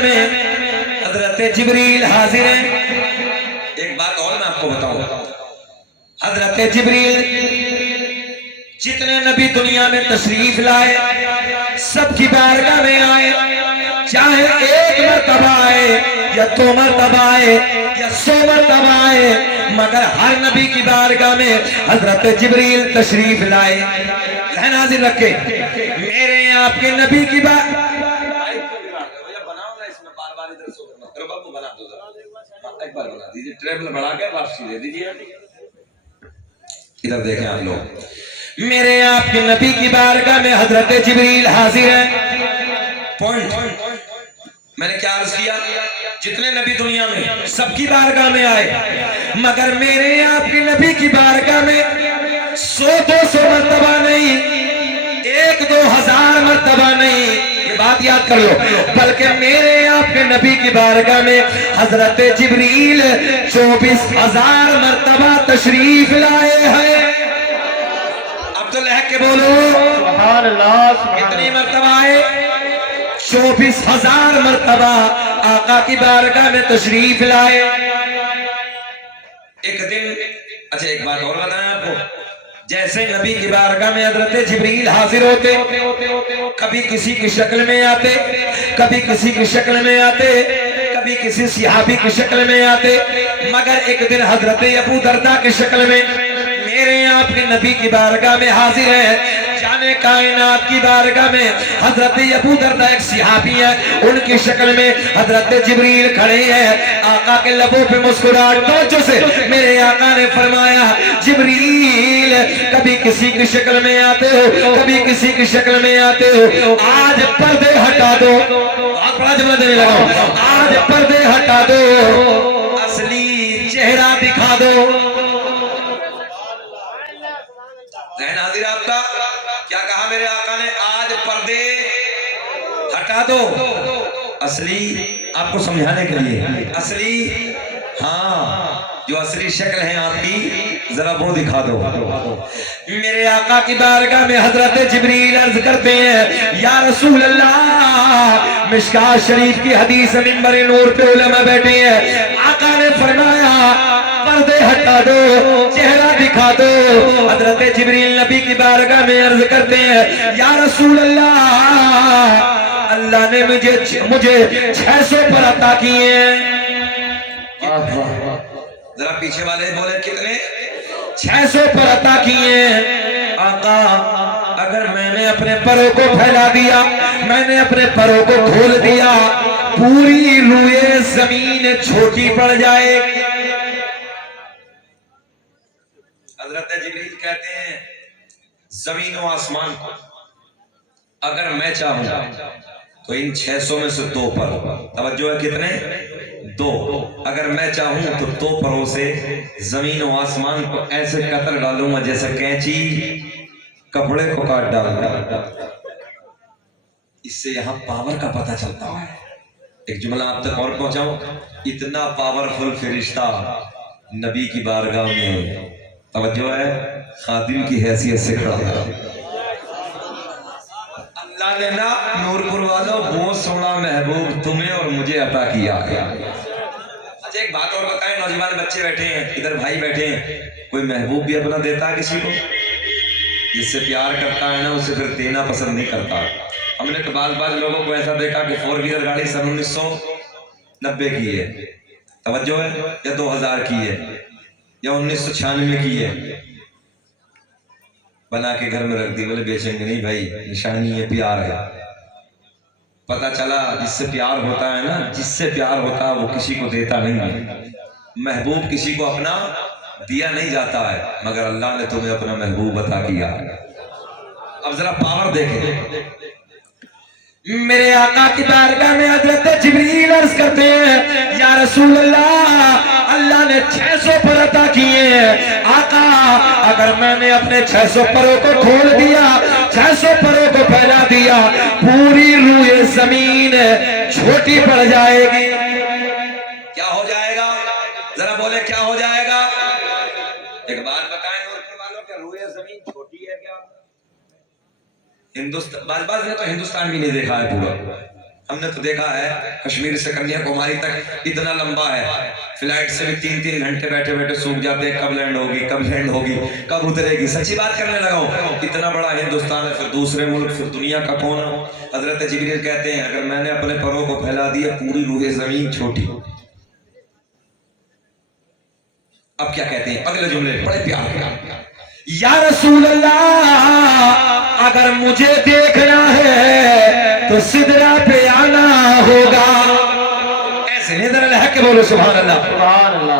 بارگاہ میں حضرت جبریل حاضر ہیں. ایک بات اور میں آپ کو بتاؤں، حضرت جبریل جتنے نبی دنیا میں تشریف لائے سب کی بارگاہ میں آئے، چاہے ایک مرتبہ آئے یا 2 مرتبہ آئے یا 100 مرتبہ آئے، مگر ہر نبی کی بارگاہ میں حضرت جبریل تشریف لائے. ذہن حاضر رکھے، میرے آپ کے نبی کی ادھر دیکھیں آپ لوگ، میرے آپ کے نبی کی بارگاہ میں حضرت جبریل حاضر ہیں. پوائنٹ میں نے کیا عرض کیا، جتنے نبی دنیا میں سب کی بارگاہ میں آئے، مگر میرے آپ کے نبی کی بارگاہ میں 100-200 مرتبہ نہیں، 1,000-2,000 مرتبہ نہیں، یہ بات یاد کر لو، بلکہ میرے آپ کے نبی کی بارگاہ میں حضرت جبریل 24,000 مرتبہ تشریف لائے ہیں. اب تو لہک کے بولو سبحان اللہ. کتنی مرتبہ آئے؟ 24,000 مرتبہ آقا کی بارگاہ میں تشریف لائے. ایک دن، اچھا ایک بات اور بتائیں آپ کو، جیسے نبی کی بارگاہ میں حضرت جبریل حاضر ہوتے، کبھی کسی کی شکل میں آتے، کبھی کسی کی شکل میں آتے، کبھی کسی صحابی کی شکل میں آتے، مگر ایک دن حضرت ابو درداء کی شکل میں میرے آپ کے نبی کی بارگاہ میں حاضر ہے. جانے کائنات کی بارگاہ میں حضرت ابو درداء ایک صحابی ہے، ان کی شکل میں حضرت جبریل کھڑے ہیں. آقا کے لبوں پہ مسکراہٹ توجہ سے میرے آقا نے فرمایا، جبریل کبھی کسی کی شکل میں آتے ہو، کبھی کسی کی شکل میں آتے ہو، آج پردے ہٹا دو. آپ بڑا جملہ دینے لگا، آج پردے ہٹا دو، اصلی چہرہ دکھا دو. ذہن حاضر آپ کا، کیا کہا میرے آقا نے؟ آج پردے ہٹا دو، اصلی آپ کو سمجھانے کے لیے، اصلی ہاں جو اصلی شکل ہے آپ کی ذرا وہ دکھا دو. میرے آقا کی بارگاہ میں حضرت جبریل عرض کرتے ہیں، یا رسول اللہ، مشکات شریف کی حدیث منبر نور پہ علماء بیٹھے ہیں، آقا نے فرمایا پردے ہٹا دو، چہرہ دکھا دو. حضرت جبریل نبی کی بارگاہ میں عرض کرتے ہیں، یا رسول اللہ، اللہ نے مجھے 600 پر عطا کیے ہیں. ذرا پیچھے والے بولے کتنے؟ 600 پر عطا کیے ہیں. آقا اگر میں نے اپنے پروں کو پھیلا دیا، میں نے اپنے پروں کو کھول دیا، پوری روئے زمین چھوٹی پڑ جائے گی. حضرت جبریل کہتے ہیں، زمین و آسمان کو اگر میں چاہوں تو ان 600 میں سے 2 پر، توجہ ہے کتنے؟ 2. اگر میں چاہوں تو 2 پروں سے زمین و آسمان کو ایسے قطر ڈالوں گا جیسے کینچی کپڑے کو کاٹ ڈالتا. اس سے یہاں پاور کا پتہ چلتا ہے. ایک جملہ آپ تک اور پہنچاؤں، اتنا پاورفل فرشتہ نبی کی بارگاہ میں، توجہ ہے، خادم کی حیثیت سے کھڑا ہے. اللہ نے نا نور پور والوں بہت سونا محبوب تمہیں اور مجھے عطا کیا ہے. اچھا ایک بات اور بتائیں، نوجوان بچے بیٹھے ہیں ادھر، بھائی بیٹھے ہیں، کوئی محبوب بھی اپنا دیتا ہے کسی کو؟ جس سے پیار کرتا ہے نا اسے پھر دینا پسند نہیں کرتا. ہم نے تو بعض لوگوں کو ایسا دیکھا کہ 4 ویلر گاڑی سن 1990 کی ہے، توجہ ہے، یا 2000 کی ہے، یا 1996 کی ہے، بنا کے گھر میں رکھ دی. بولے بیچیں گے نہیں بھائی، نشانی ہے، پیار ہے. پتہ چلا جس سے پیار ہوتا ہے نا، جس سے پیار ہوتا ہے وہ کسی کو دیتا نہیں ہے. محبوب کسی کو اپنا دیا نہیں جاتا ہے، مگر اللہ نے تمہیں اپنا محبوب عطا کیا. اب ذرا پاور دیکھیں. میرے آقا کی بارگاہ میں حضرت جبریل عرض کرتے ہیں، یا رسول اللہ، اللہ نے 600 پر عطا کیے ہیں. آقا اگر میں نے اپنے 600 پروں کو کھول دیا، 600 پروں کو پھیلا دیا، پوری روئے زمین چھوٹی پڑ جائے گی. کیا ہو جائے گا؟ ذرا بولے کیا ہو جائے گا؟ ایک بات بتائیں نورپور والوں، کیا روئے زمین چھوٹی ہے کیا؟ بعض نے تو ہندوستان بھی نہیں دیکھا ہے پورا. ہم نے تو دیکھا ہے کشمیر سے کنیا کماری تک اتنا لمبا ہے، فلائٹ سے بھی 3 گھنٹے بیٹھے بیٹھے سوکھ جاتے ہیں، کب لینڈ ہوگی کب لینڈ ہوگی کب اترے گی، سچی بات کرنے لگا ہوں، اتنا بڑا ہندوستان ہے، پھر دوسرے ملک، پھر دنیا کا کون. حضرت جبریل کہتے ہیں اگر میں نے اپنے پروں کو پھیلا دیا پوری روح زمین چھوٹی. اب کیا کہتے ہیں اگلے جملے بڑے پیار، یا رسول اللہ اگر مجھے دیکھنا ہے تو سدرہ پہ آنا ہوگا. ایسے نظر الحق کے بولو سبحان اللہ.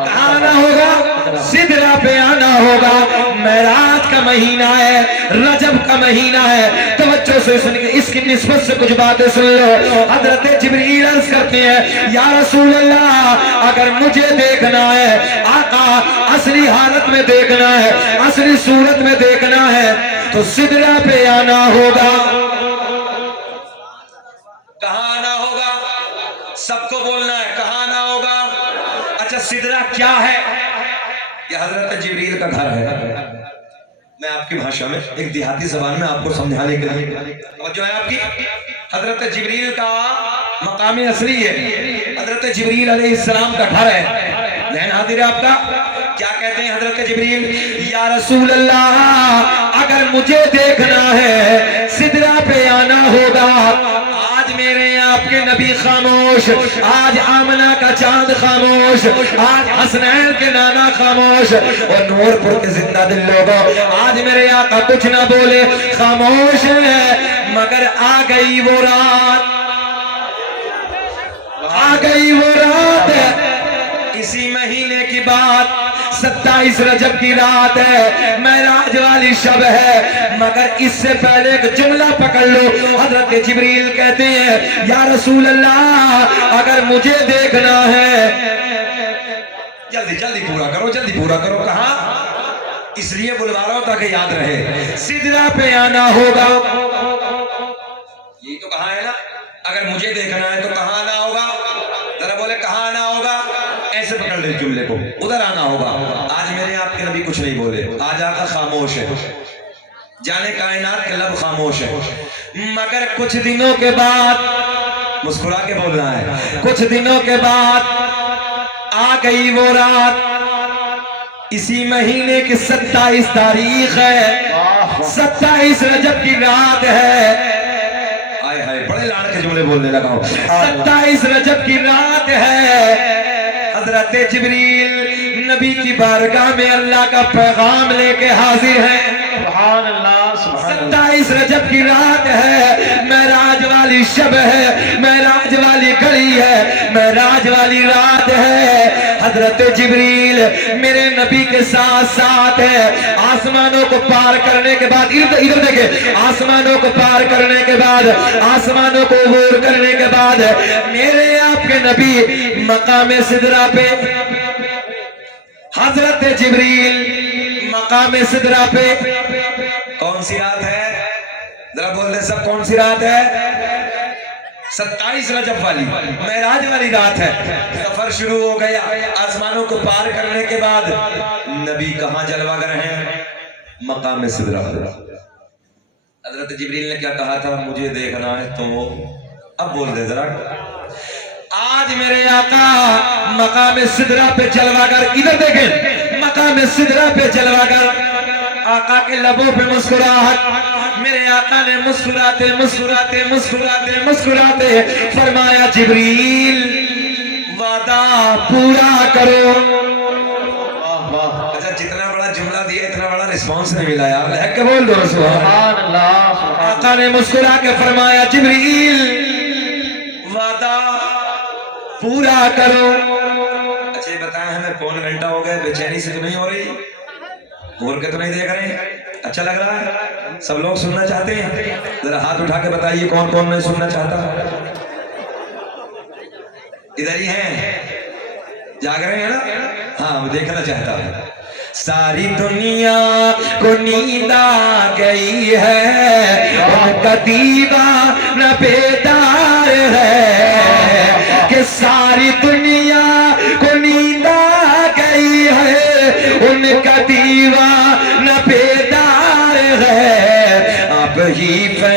کہاں آنا ہوگا؟ سدرہ پہ آنا ہوگا. معراج کا مہینہ ہے، رجب کا مہینہ ہے، توجہ سے سن کے اس کی نسبت سے کچھ باتیں سن لو. حضرت جبریل عرض کرتے ہیں یا رسول اللہ اگر مجھے دیکھنا ہے، آقا اصلی حالت میں دیکھنا ہے، اصلی صورت میں دیکھنا ہے تو سدرہ پہ آنا ہوگا. کہاں آنا ہوگا؟ سب کو بولنا ہے کہاں آنا ہوگا. اچھا سدرہ کیا ہے؟ یہ حضرت جبریل کا گھر ہے. میں آپ کی بھاشا میں ایک دیہاتی زبان میں آپ کو سمجھانے کے لیے جو ہے آپ کی حضرت جبریل کا مقام اصلی ہے، حضرت جبریل علیہ السلام کا گھر ہے. ذہن حاضر ہے آپ کا؟ کیا کہتے ہیں حضرت جبریل یا رسول اللہ اگر مجھے دیکھنا ہے سدرہ پہ آنا ہوگا. آج میرے آپ کے نبی خاموش، آج آمنہ کا چاند خاموش، آج حسنین کے نانا خاموش، اور نور پور کے زندہ دل لوگوں آج میرے آقا کچھ نہ بولے خاموش ہے. مگر آ گئی وہ رات، آ گئی وہ رات، اسی مہینے کی بات 27 رجب کی رات ہے، معراج والی شب ہے. مگر اس سے پہلے ایک جملہ پکڑ لو. حضرت جبریل کہتے ہیں یا رسول اللہ اگر مجھے دیکھنا ہے، جلدی جلدی پورا کرو، جلدی پورا کرو. کہاں؟ اس لیے بلوا رہا ہوں تاکہ یاد رہے. سدرہ پہ آنا ہوگا. یہی تو کہاں ہے نا، اگر مجھے دیکھنا ہے تو کہاں آنا ہوگا؟ ذرا بولے کہاں آنا ہوگا. ایسے پکڑ لے جملے کو، ادھر آنا ہوگا. آج میرے آپ کے نبی کچھ نہیں بولے، آج آقا خاموش ہے، جانے کائنات کے لب خاموش ہے. مگر کچھ دنوں کے بعد، مسکرا کے بولنا ہے، کچھ دنوں کے بعد آ گئی وہ رات. اسی مہینے کی 27 تاریخ ہے، 27 رجب کی رات ہے. آئے ہائے بڑے لاڑ کے جملے بولنے لگا ہوں. 27 رجب کی رات ہے. حضرت جبریل نبی کی بارگاہ میں اللہ کا پیغام لے کے حاضر ہیں. سبحان اللہ. 27 رجب کی رات ہے، معراج والی شب ہے، معراج والی گھڑی ہے، معراج والی رات ہے. حضرت جبریل میرے نبی کے ساتھ ساتھ ہے. آسمانوں کو پار کرنے کے بعد ادھر دیکھیں، آسمانوں کو پار کرنے کے بعد، آسمانوں کو عبور کرنے کے بعد میرے آپ کے نبی مقام سدرہ پہ، حضرت جبریل مقام سدرہ پہ. کون سی رات ہے؟ ذرا بول دیں سب کون سی رات ہے؟ 27 رجب والی معراج والی رات ہے. سفر شروع ہو گیا، آسمانوں کو پار کرنے کے بعد نبی کہاں جلوہ گر ہیں؟ مقام سدرہ. حضرت جبریل نے کیا کہا تھا؟ مجھے دیکھنا ہے تو. اب بول دے ذرا. آج میرے آقا مقام سدرہ پہ جلوہ گر، ادھر دیکھیں مقام سدرہ پہ جلوہ گر. آقا کے لبوں پہ مسکراہٹ، میرے آقا نے مسکراتے مسکراتے مسکراتے مسکراتے فرمایا جبریل وعدہ پورا کرو. اچھا جتنا بڑا جملہ دیا اتنا بڑا رسپانس نہیں ملا یار. لہک کے بول دو سبحان اللہ. آقا نے مسکرا کے فرمایا جبریل وعدہ پورا کرو. اچھا یہ بتائیں ہمیں پون گھنٹہ ہو گئے، بے چینی سے تو نہیں ہو رہی؟ گور کے تو نہیں دیکھ رہے؟ اچھا لگ رہا ہے؟ سب لوگ سننا چاہتے ہیں؟ ذرا ہاتھ اٹھا کے بتائیے کون کون نہیں سننا چاہتا؟ ادھر ہی ہیں، جاگ رہے ہیں نا؟ ہاں دیکھنا چاہتا ہوں. ساری دنیا کو نیند آ گئی ہے، ان کا دیوانہ بیدار ہے کہ ساری دنیا کو نیند آ گئی ہے، ان کا دیوانہ بیدار ہے. اب ہی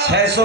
600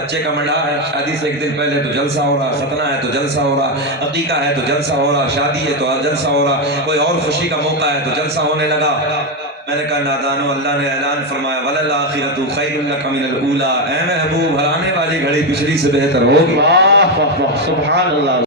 بچے کا منڈا ہے، شادی سے ایک دن پہلے تو جلسہ ہو رہا، ختنہ ہے تو جلسہ ہو رہا، عقیقہ ہے تو جلسہ ہو رہا، شادی ہے تو جلسہ ہو رہا، کوئی اور خوشی کا موقع ہے تو جلسہ ہونے لگا۔ میں نے کہا نادانو، اللہ نے اعلان فرمایا وَلَلْآخِرَةُ خَيْرٌ لَكَ مِنَ الْأُولَىٰ، اے محبوب ہرانے والی گھڑی پچھلی سے بہتر ہوگی۔ واہ واہ واہ، سبحان اللہ۔